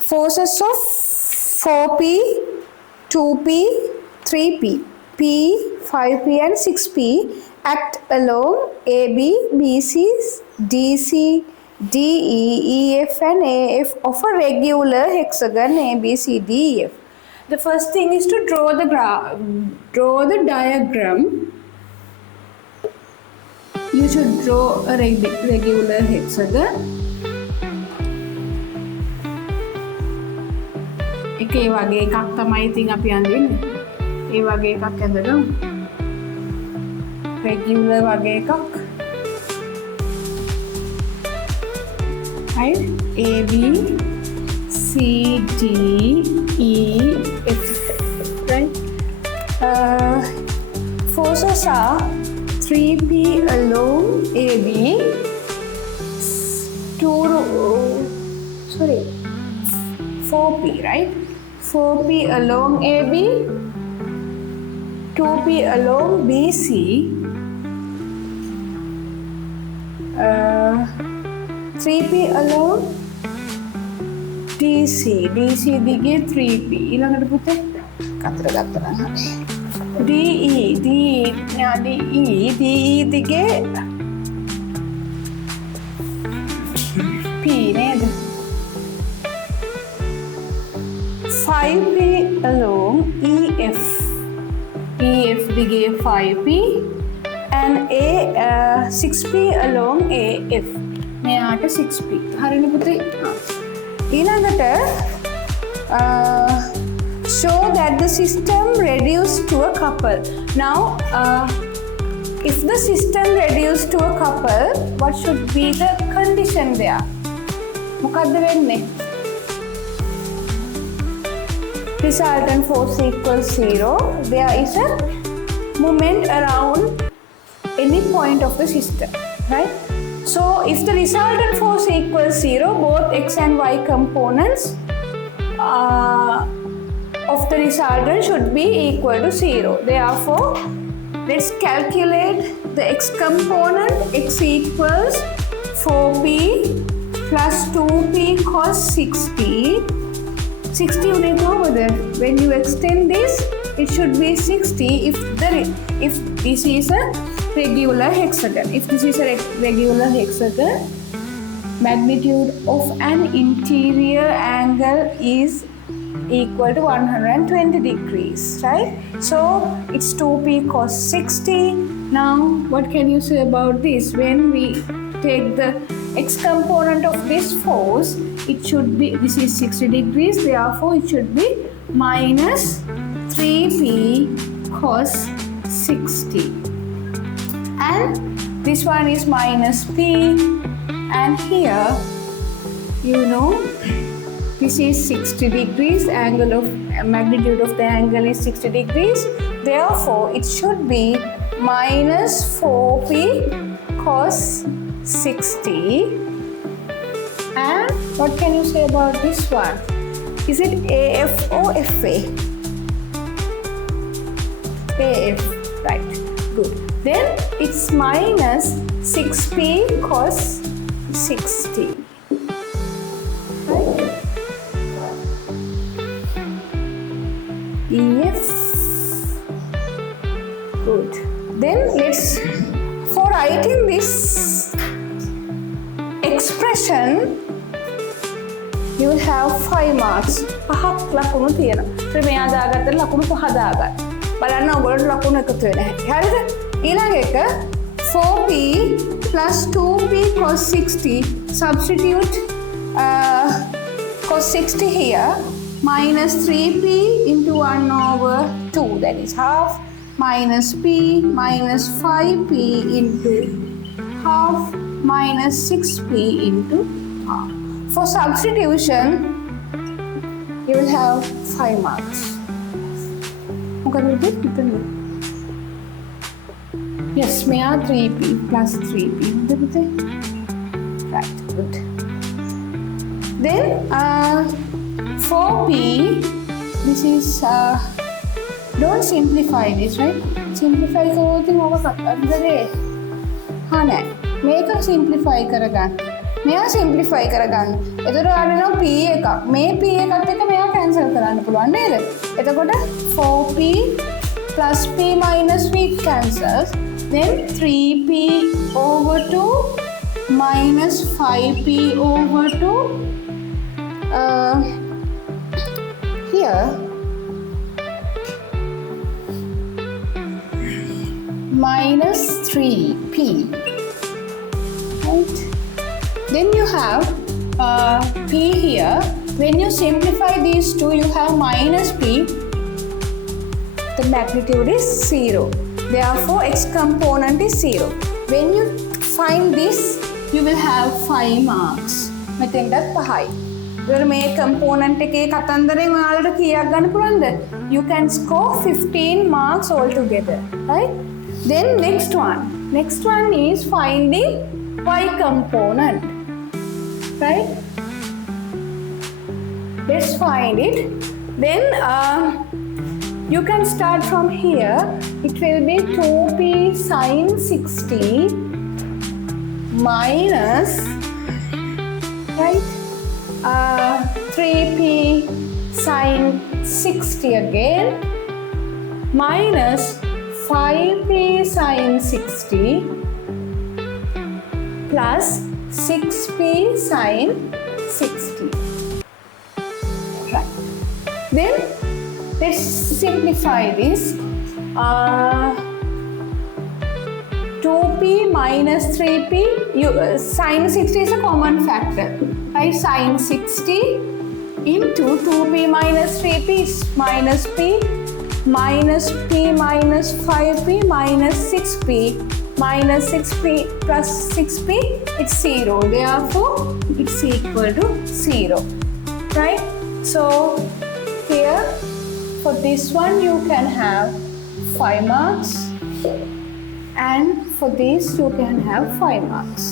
Forces of 4p, 2p, 3p, p, 5p and 6p act along AB, BC, DC, DE, EF and AF of a regular hexagon ABCDEF. The first thing is to draw the diagram. You should draw a regular hexagon. ඒ වගේ එකක් තමයි ඉතින් අපි අඳින්නේ. ඒ වගේ එකක් ඇඳගමු. Regular වගේ එකක්. right? A B C D E F. Right? Forces are 3p along AB, 4p, right? 4p along AB, 2p along BC, 3p along DC, DC දිගේ 3p ඊළඟට පුතේ කතර ගත්තා නම් DE දිගේ P නේද 5p along EF දිගේ 5p and 6p along AF මෙයාට 6p හරිනේ පුතේ ඊළඟට show that the system reduced to a couple. Now if the system reduced to a couple, what should be the condition there? මොකද්ද වෙන්නේ? Resultant force equals 0. There is a moment around any point of the system, right? So if the resultant force equals 0, both x and y components of the resultant should be equal to 0. Therefore, let's calculate the x component. X equals 4p plus 2p cos 60. 60 unit over there. When you extend this, it should be 60 if this is a regular hexagon. If this is a regular hexagon, magnitude of an interior angle is equal to 120 degrees, right? So it's 2p cos 60. Now what can you say about this? When we take the x component of this force, it should be, this is 60 degrees, therefore it should be minus 3p cos 60. And this one is minus p, and here you know this is 60 degrees, angle of magnitude of the angle is 60 degrees, therefore it should be minus 4p cos 60. And what can you say about this one? Is it AF or FA? AF, right, good. Then it's minus 6p cos 60. Right? EF. Good. Then let's, for writing this expression, you will have 5 marks. පහක් ලකුණු තියෙනවා. ඊට මෙයා දාගත්ත ලකුණු පහ දාගන්න. බලන්න ඔයගොල්ලෝ ලකුණු එකතු වෙන හැටි. හරිද? ඊළඟ එක 4p plus 2p cos 60. Substitute cos 60 here. Minus 3p into 1 over 2. That is half. Minus p minus 5p into half. Minus 6p into half. For substitution, you will have 5 marks. Yes, may are 3p plus 3p. Right, good. Then 4p, this is, don't simplify this, right? Simplify කරොත් මොකක්ද? හා නෑ. මේක simplify කරගන්න. මෙයා සිම්ප්ලිෆයි කරගන්න. එතකොට ආරෙනවා p එකක්. මේ p එකත් එක්ක මෙයා කැන්සල් කරන්න පුළුවන් නේද? එතකොට 4p plus p minus p cancels. Then 3p over 2 minus 5p over 2 here minus 3p, right? Then you have p here. When you simplify these two, you have minus p. The magnitude is 0. Therefore, x component is 0. When you find this, you will have 5 marks. මෙතෙන්ටත් 5යි. ඒතර මේ component එකේ කතන්දරෙන් ඔයාලට කීයක් ගන්න පුළුවන්ද? You can score 15 marks altogether, right? Then next one is finding y component, right? Let's find it. Then you can start from here. It will be 2p sin 60 minus, right, 3p sin 60 again minus 5p sin 60 plus 6p sin 60. Right. Then let's simplify this. 2p minus 3p, sin 60 is a common factor, right? Sin 60 into 2p minus 3p is minus p, minus p minus 5p minus 6p, minus 6p plus 6p, it's 0. Therefore, it's equal to 0, right? So here for this one you can have 5 marks, and for this you can have 5 marks.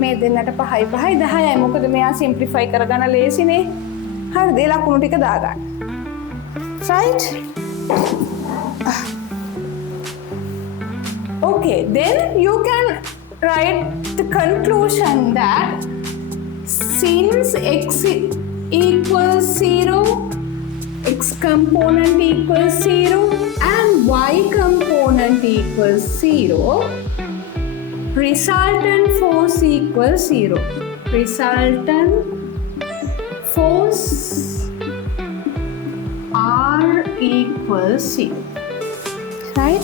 මේ දෙන්නට 5යි 5යි 10යි. මොකද මෙයා සිම්ප්ලිෆයි කරගන්න ලේසිනේ. හරිද? ඒ ලකුණු ටික දාගන්න. Right? Okay, then you can write the conclusion that since x equals 0, x component equals 0 and y component equals 0, resultant force equals 0. Resultant force R equals 0, right?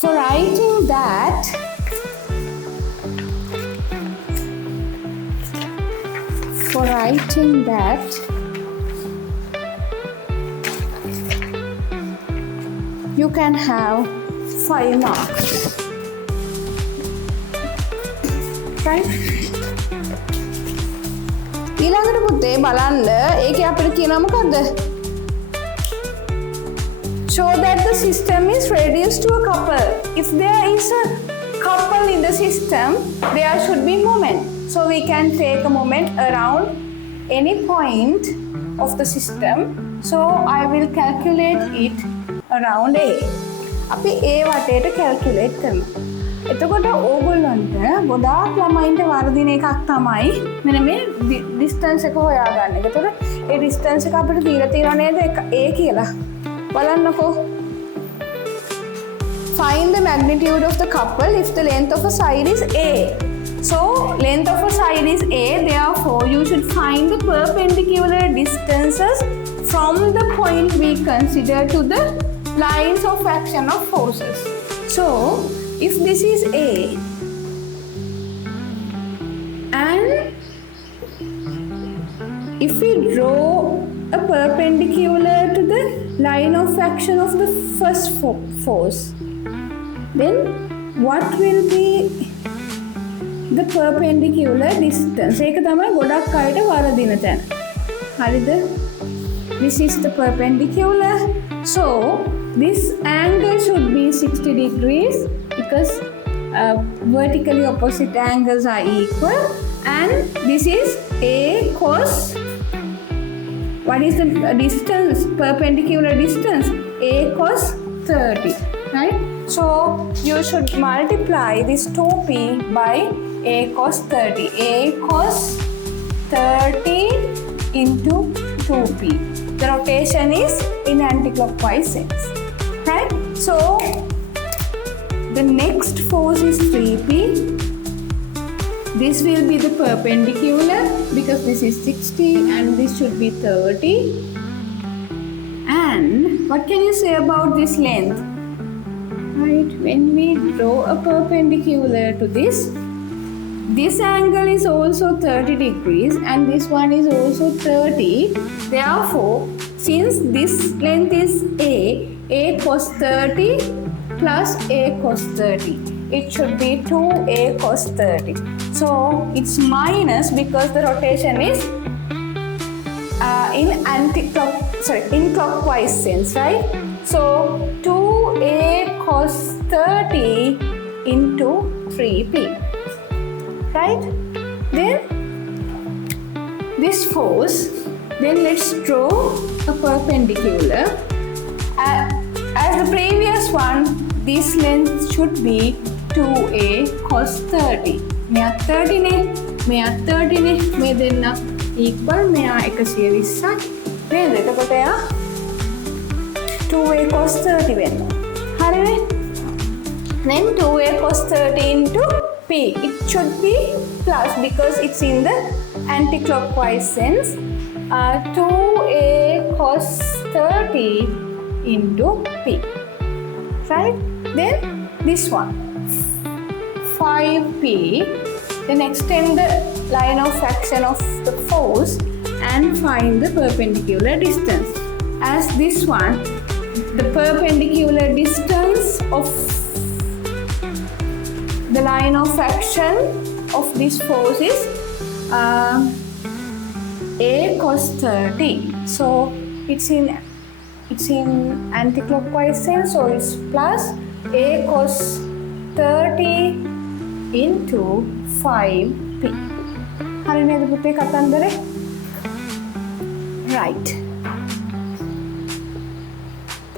For writing that, you can have 5 marks, right? ඊළඟට පුතේ බලන්න ඒකේ අපිට කියනවා මොකද්ද? Show that the system is reduced to a couple. If there is a couple in the system, there should be moment. So we can take a moment around any point of the system. So I will calculate it around A. අපි A වටේට calculate කරනවා. එතකොට ඕගොල්ලන්ට ගොඩාක් ළමයින්ට වර්ධින එකක් තමයි මෙන්න මේ distance එක හොයාගන්න. එතකොට ඒ distance එක අපිට දීලා තියෙනවා නේද A කියලා. බලන්නකෝ. Find the magnitude of the couple if the length of a side is A. So length of a side is A, therefore you should find the perpendicular distances from the point we consider to the lines of action of forces. So if this is A and if we draw a perpendicular to the line of action of the first force, then what will be the perpendicular distance? ඒක තමයි ගොඩක් අයට වරදින තැන. හරිද? This is the perpendicular. So this angle should be 60 degrees because vertically opposite angles are equal, and this is A cos, what is the distance, perpendicular distance? A cos 30, right? So you should multiply this 2p by a cos 30. A cos 30 into 2p. The rotation is in anti-clockwise sense. Right? So the next force is 3p. This will be the perpendicular because this is 60 and this should be 30. And what can you say about this length? Right, when we draw a perpendicular to this angle is also 30 degrees and this one is also 30. Therefore, since this length is a cos 30 plus a cos 30. It should be 2a cos 30. So it's minus because the rotation is in clockwise sense, right? So 2a cos 30 into 3p, right? Then this force, then let's draw a perpendicular. As the previous one, this length should be 2a cos 30. මෙයා 30 නේ, මෙයා 30 නේ, මේ දෙන්න equal මෙයා 120ක් නේද? එතකොට එයා 2a cos 30 වෙනවා. හරිනේ? Then 2a cos 30 into p. It should be plus because it's in the anti-clockwise sense. 2a cos 30 into p. Right? Then this one 5p. Then extend the line of action of the force and find the perpendicular distance. As this one, the perpendicular distance of the line of action of this force is a cos 30. So it's in anti-clockwise sense, so it's plus a cos 30 into 5p. හරි නේද පුතේ කතන්දරේ? right.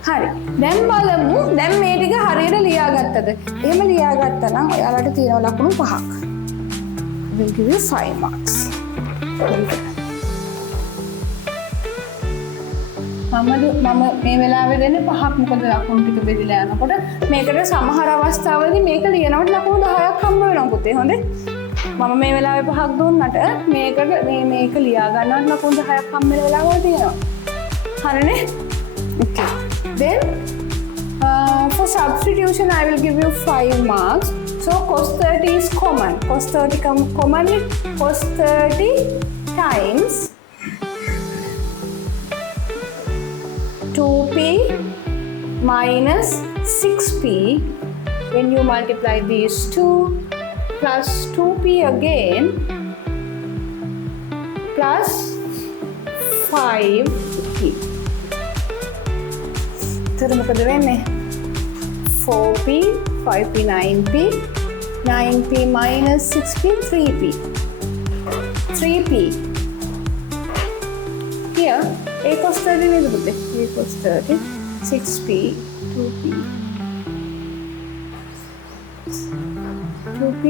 හරි. දැන් බලමු දැන් මේ ටික හරියට ලියාගත්තද? එහෙම ලියාගත්තා නම් ඔයාලට තියෙනවා ලකුණු 5ක්. I will give you 5 marks. මම මේ වෙලාවේ දෙන්නේ 5ක් මොකද ලකුණු ටික බෙදලා යනකොට මේකට සමහර අවස්ථාවලදී මේක ලියනකොට ලකුණු 10ක් හම්බ වෙනවා පුතේ හොඳේ මම මේ වෙලාවේ 5ක් දුන්නට මේකට මේක ලියා ගන්නවට ලකුණු 10ක් හම්බ වෙන වෙලාවල් තියෙනවා හරිනේ okay then for substitution I will give you 5 marks so cos 30 is common cos 30 common cos 30 times 2p minus 6p when you multiply these two plus 2p again plus 5p. So මොකද වෙන්නේ 4p 5p 9p 9p minus 6p 3p 3p here a cos 30 is good. A cos 30, 6p, 2p, 2p,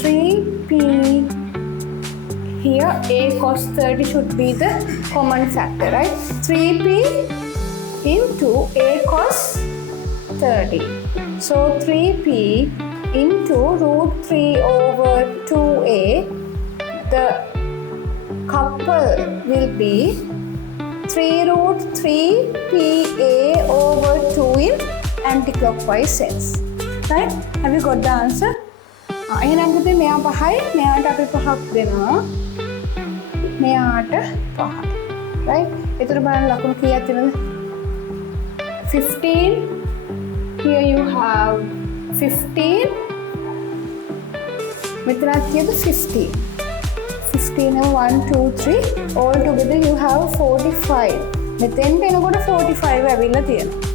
3p. Here a cos 30 should be the common factor, right? 3p into a cos 30. So 3p into root 3 over 2a. The couple will be 3 root 3pa over 2 in anti-clockwise sense. Right? Have you got the answer? එහෙනම් පුතේ මෙයා 5යි මෙයාට අපි 5ක් දෙනවා මෙයාට 5යි right එතකොට බලන්න ලකුණු කීයක් තියෙනවද 15 here you have 15 මෙතනත් තියෙද 15 15 and 1 2 3 all together you have 45 මෙතෙන්ට එනකොට 45 ඇවිල්ලා තියෙනවා